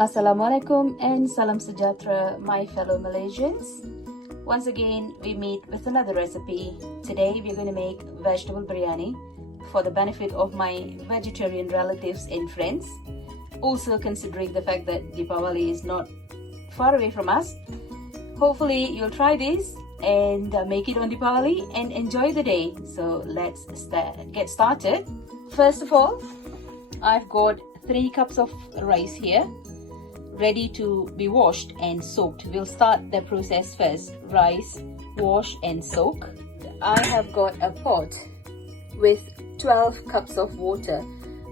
Assalamualaikum and salam sejahtera, my fellow Malaysians. Once again, we meet with another recipe. Today, we're going to make vegetable biryani for the benefit of my vegetarian relatives and friends. Also considering the fact that Deepavali is not far away from us. Hopefully, you'll try this and make it on Deepavali and enjoy the day. So let's get started. First of all, I've got 3 cups of rice here, ready to be washed and soaked. We'll start the process first. Rice, wash and soak. I have got a pot with 12 cups of water.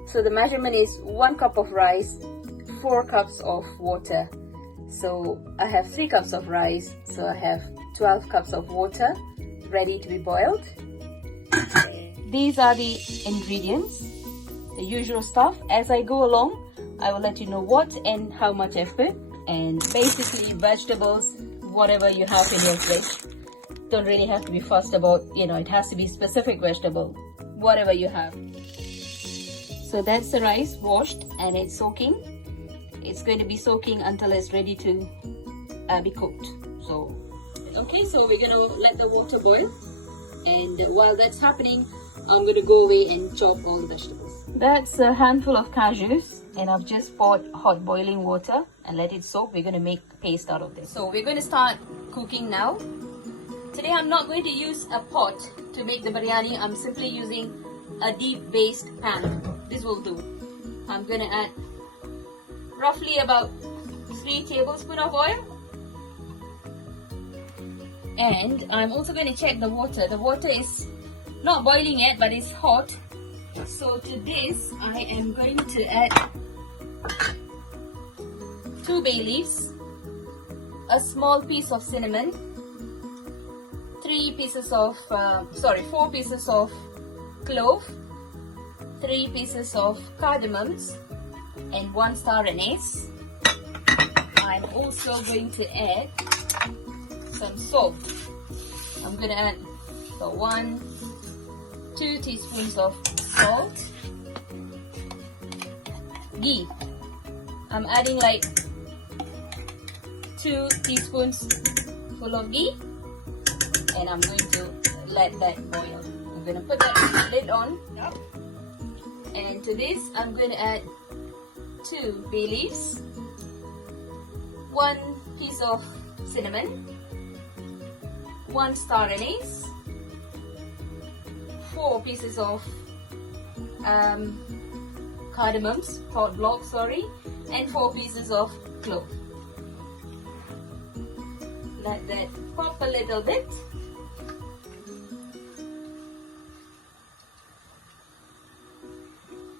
So the measurement is 1 cup of rice, 4 cups of water. So I have 3 cups of rice, so I have 12 cups of water ready to be boiled. These are the ingredients, the usual stuff. As I go along, I will let you know what and how much I've put. And basically vegetables, whatever you have in your fridge. Don't really have to be fussed about, it has to be specific vegetable, whatever you have. So that's the rice washed and it's soaking. It's going to be soaking until it's ready to be cooked. So we're going to let the water boil. And while that's happening, I'm going to go away and chop all the vegetables. That's a handful of cashews. And I've just poured hot boiling water and let it soak. We're going to make paste out of this. So we're going to start cooking now. Today I'm not going to use a pot to make the biryani. I'm simply using a deep based pan. This will do. I'm going to add roughly about 3 tablespoons of oil. And I'm also going to check the water. The water is not boiling yet, but it's hot. So to this, I am going to add 2 bay leaves, a small piece of cinnamon, 4 pieces of clove, 3 pieces of cardamoms, and 1 star anise. I'm also going to add some salt. I'm going to add 2 teaspoons of salt. Ghee. I'm adding like 2 teaspoons full of ghee, and I'm going to let that boil. I'm going to put that lid on, and to this I'm going to add 2 bay leaves, 1 piece of cinnamon, 1 star anise, 4 pieces of cardamoms, hot blocks, and 4 pieces of clove. Let that pop a little bit.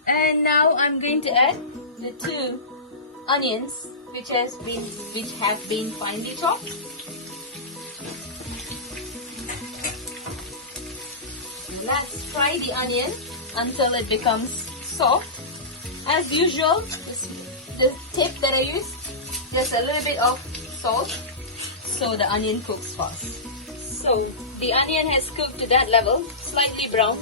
And now I'm going to add the 2 onions which have been finely chopped. Let's fry the onion until it becomes soft. As usual, the tip that I use, just a little bit of salt so the onion cooks fast. So the onion has cooked to that level, slightly brown.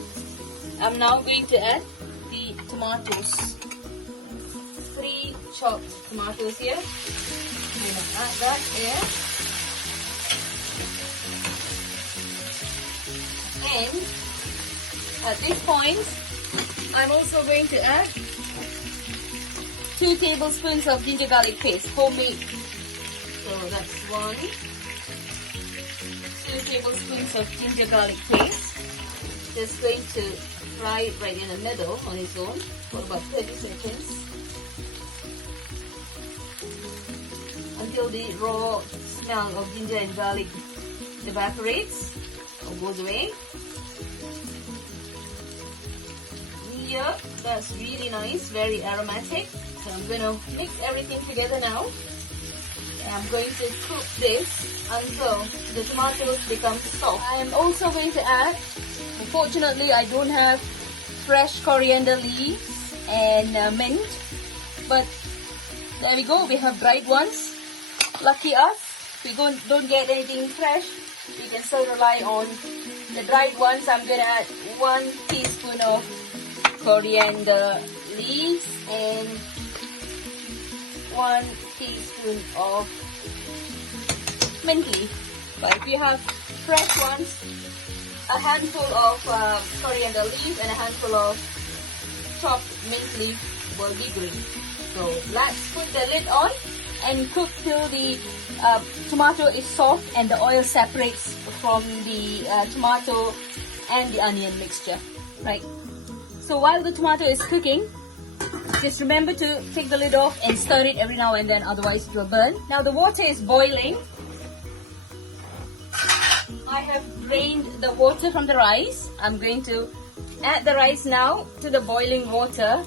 I'm now going to add the tomatoes. 3 chopped tomatoes here. I'm going to add that here. And at this point, I'm also going to add 2 tablespoons of ginger garlic paste, homemade. So that's 1, 2 tablespoons of ginger garlic paste. Just going to fry it right in the middle on its own for about 30 seconds until the raw smell of ginger and garlic evaporates or goes away. Yeah, that's really nice, very aromatic. So I'm going to mix everything together now. And I'm going to cook this until the tomatoes become soft. I am also going to add, unfortunately I don't have fresh coriander leaves and mint, but there we go, we have dried ones. Lucky us, if we don't get anything fresh, we can still rely on the dried ones. I'm going to add 1 teaspoon of coriander leaves and 1 teaspoon of mint leaf. But if you have fresh ones, a handful of coriander leaf and a handful of chopped mint leaf will be great. So let's put the lid on and cook till the tomato is soft and the oil separates from the tomato and the onion mixture. Right. So while the tomato is cooking, just remember to take the lid off and stir it every now and then, otherwise it will burn. Now the water is boiling. I have drained the water from the rice. I'm going to add the rice now to the boiling water.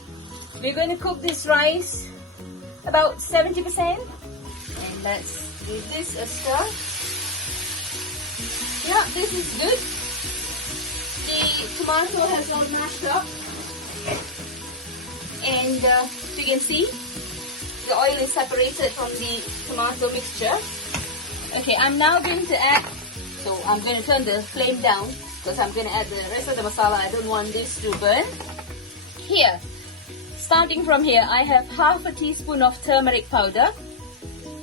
We're going to cook this rice about 70%. And let's give this a stir. Yeah, this is good. The tomato has all mashed up. And you can see the oil is separated from the tomato mixture. Okay, I'm now going to add, so I'm going to turn the flame down because I'm going to add the rest of the masala. I don't want this to burn. Here, starting from here, I have half a teaspoon of turmeric powder.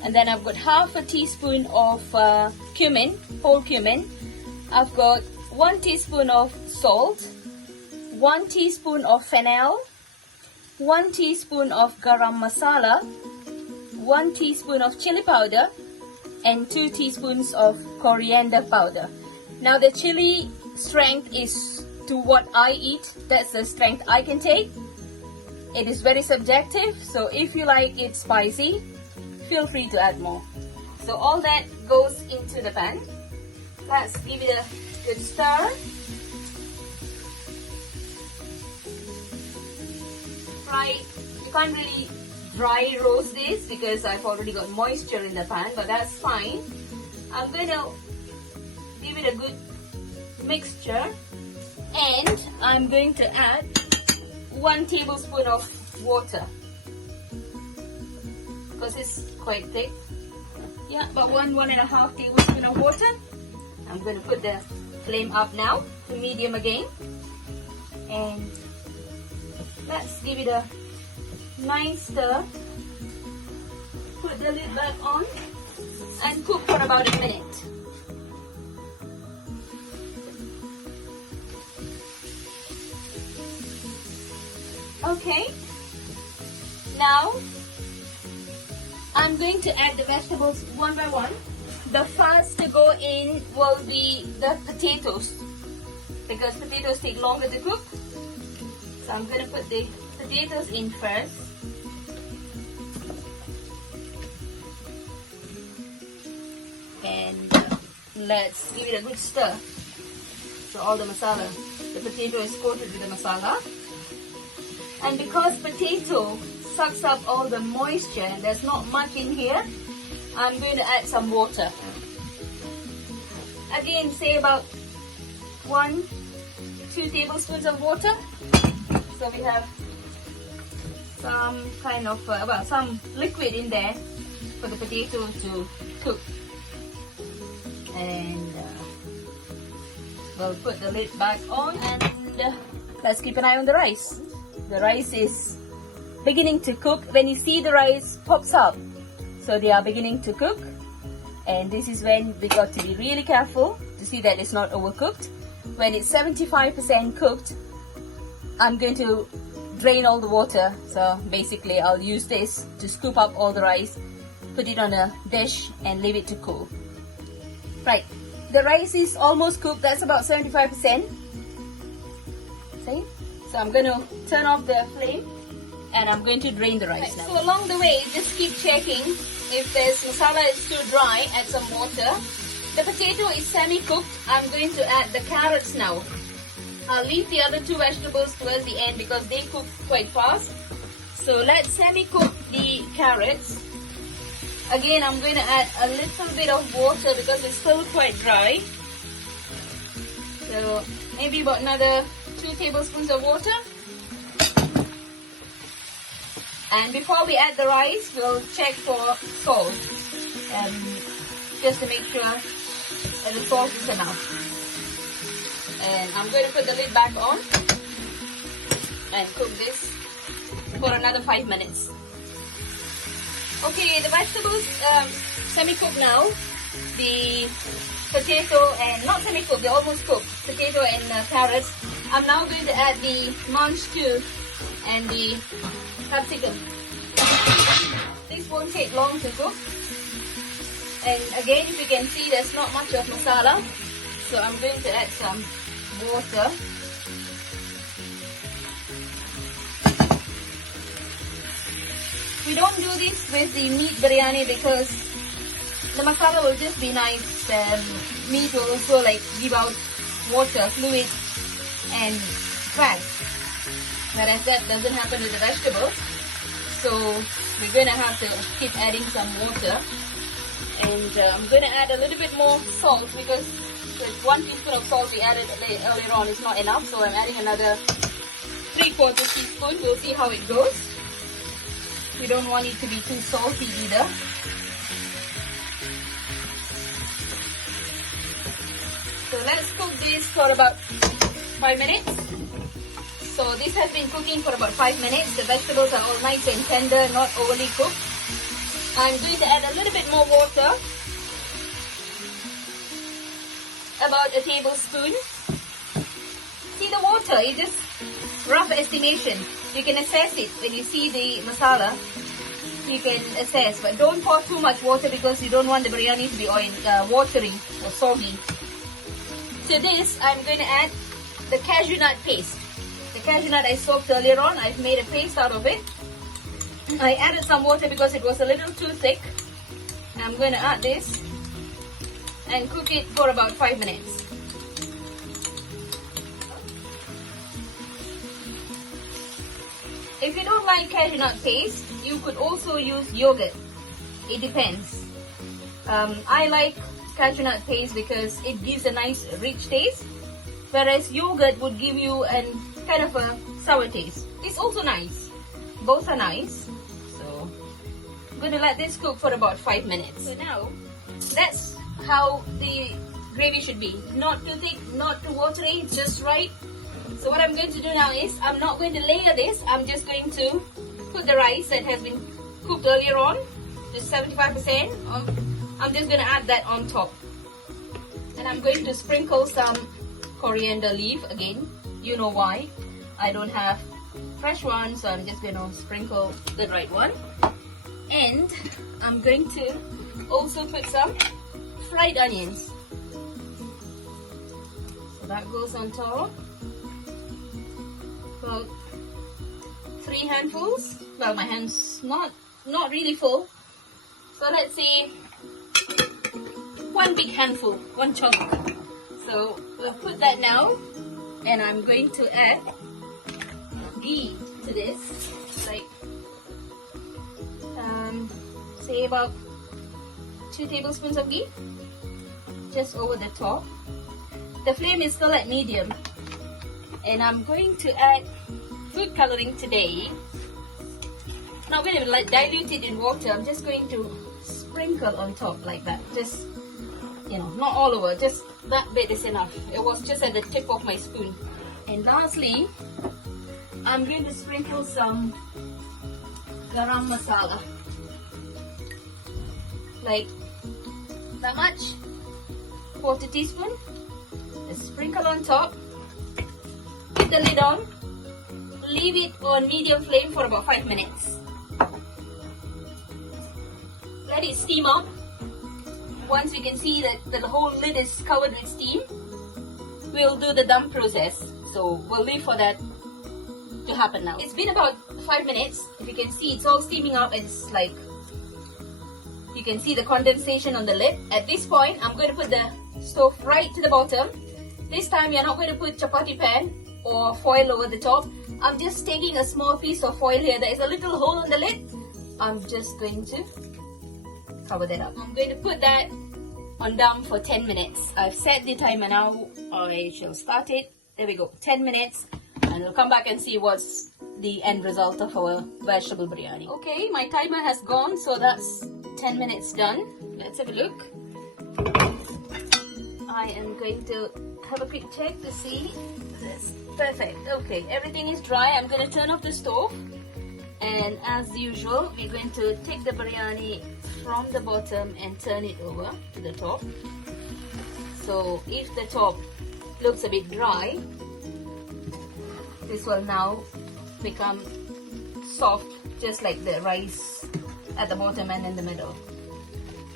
And then I've got half a teaspoon of cumin, whole cumin. I've got 1 teaspoon of salt, 1 teaspoon of fennel, 1 teaspoon of garam masala, 1 teaspoon of chili powder, and 2 teaspoons of coriander powder. Now the chili strength is to what I eat. That's the strength I can take. It is very subjective, so if you like it spicy, feel free to add more. So all that goes into the pan. Let's give it a good stir. You can't really dry roast this because I've already got moisture in the pan, but that's fine. I'm going to give it a good mixture, and I'm going to add 1 tablespoon of water because it's quite thick. Yeah, about 1.5 tablespoon of water. I'm going to put the flame up now to medium again, and let's give it a nice stir. Put the lid back on and cook for about a minute. Okay, now I'm going to add the vegetables one by one. The first to go in will be the potatoes because potatoes take longer to cook. So I'm going to put the potatoes in first. And let's give it a good stir. So all the masala, the potato is coated with the masala. And because potato sucks up all the moisture and there's not much in here, I'm going to add some water. Again, say about 1-2 tablespoons of water. So we have some kind of, some liquid in there for the potato to cook. And we'll put the lid back on, and let's keep an eye on the rice. The rice is beginning to cook. When you see the rice pops up, so they are beginning to cook. And this is when we got to be really careful to see that it's not overcooked. When it's 75% cooked, I'm going to drain all the water. So basically I'll use this to scoop up all the rice, put it on a dish and leave it to cool. Right, the rice is almost cooked. That's about 75%. See? So I'm going to turn off the flame and I'm going to drain the rice now. So along the way, just keep checking. If this masala is too dry, add some water. The potato is semi-cooked. I'm going to add the carrots now. I'll leave the other 2 vegetables towards the end because they cook quite fast. So let's semi-cook the carrots. Again, I'm going to add a little bit of water because it's still quite dry. So maybe about another 2 tablespoons of water. And before we add the rice, we'll check for salt. Just to make sure that the salt is enough. And I'm going to put the lid back on and cook this for another 5 minutes. Okay, the vegetables semi-cooked now. The potato and not semi-cooked, they're almost cooked. Potato and carrots. I'm now going to add the munch too and the capsicum. This won't take long to cook. And again, if you can see, there's not much of masala, so I'm going to add some water. We don't do this with the meat biryani because the masala will just be nice. Meat will also like give out water, fluid and fat. Whereas that doesn't happen with the vegetables. So we're going to have to keep adding some water. And I'm going to add a little bit more salt because with 1 teaspoon of salt we added earlier on is not enough. So I'm adding another 3/4 teaspoon. We'll see how it goes. We don't want it to be too salty either. So let's cook this for about 5 minutes. So this has been cooking for about 5 minutes. The vegetables are all nice and tender, not overly cooked. I'm going to add a little bit more water. About a tablespoon. See the water, it's just rough estimation. You can assess it when you see the masala. You can assess, but don't pour too much water because you don't want the biryani to be watery or soggy. To this, I'm going to add the cashew nut paste. The cashew nut I soaked earlier on, I've made a paste out of it. I added some water because it was a little too thick. I'm going to add this and cook it for about 5 minutes. If you don't like cashew nut paste, you could also use yogurt. It depends. I like cashew nut paste because it gives a nice rich taste, whereas yogurt would give you a kind of a sour taste. It's also nice. Both are nice. So I'm going to let this cook for about 5 minutes. So now that's how the gravy should be. Not too thick, not too watery, just right. So what I'm going to do now is, I'm not going to layer this, I'm just going to put the rice that has been cooked earlier on, just 75%. I'm just going to add that on top. And I'm going to sprinkle some coriander leaf again. You know why. I don't have fresh one, so I'm just going to sprinkle the right one. And I'm going to also put some fried onions. So that goes on top. About 3 handfuls. Well, my hand's not really full. So let's see, 1 big handful, 1 chunk. So we'll put that now, and I'm going to add ghee to this, like say about 2 tablespoons of ghee, just over the top. The flame is still at medium. And I'm going to add food coloring today. Not going to dilute it in water. I'm just going to sprinkle on top like that. Just, you know, not all over. Just that bit is enough. It was just at the tip of my spoon. And lastly, I'm going to sprinkle some garam masala. Like that much. 1/4 teaspoon. Just sprinkle on top. Put the lid on, leave it on medium flame for about 5 minutes. Let it steam up. Once you can see that the whole lid is covered with steam, we'll do the dum process. So we'll leave for that to happen now. It's been about 5 minutes. If you can see, it's all steaming up and it's like, you can see the condensation on the lid. At this point, I'm going to put the stove right to the bottom. This time, you're not going to put chapati pan or foil over the top. I'm just taking a small piece of foil here. There is a little hole on the lid. I'm just going to cover that up. I'm going to put that on dum for 10 minutes. I've set the timer now. I shall start it. There we go, 10 minutes. And we'll come back and see what's the end result of our vegetable biryani. Okay, my timer has gone, so that's 10 minutes done. Let's have a look. I am going to have a quick check to see this. Perfect. Okay, everything is dry. I'm going to turn off the stove And as usual, we're going to take the biryani from the bottom and turn it over to the top. So if the top looks a bit dry, this will now become soft, just like the rice at the bottom and in the middle.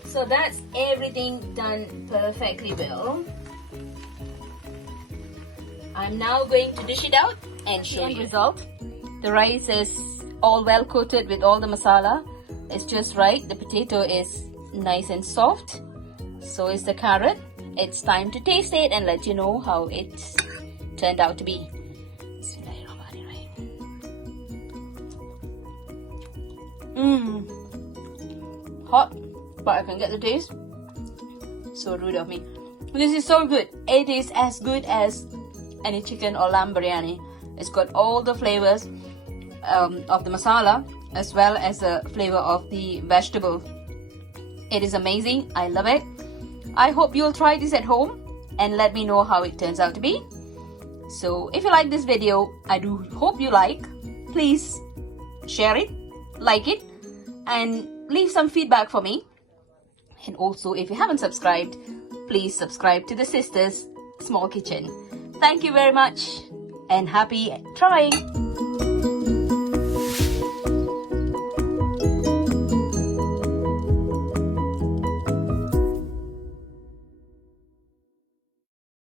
So that's everything done perfectly well. I'm now going to dish it out and show you the result. The rice is all well coated with all the masala. It's just right. The potato is nice and soft. So is the carrot. It's time to taste it and let you know how it turned out to be. Hot, but I can get the taste. So rude of me. This is so good. It is as good as any chicken or lamb biryani. It's got all the flavors of the masala as well as the flavor of the vegetable. It is amazing. I love it. I hope you'll try this at home and let me know how it turns out to be. So if you like this video, I do hope you like. Please share it, like it, and leave some feedback for me. And also, if you haven't subscribed, please subscribe to the Sisters Small Kitchen. Thank you very much and happy trying.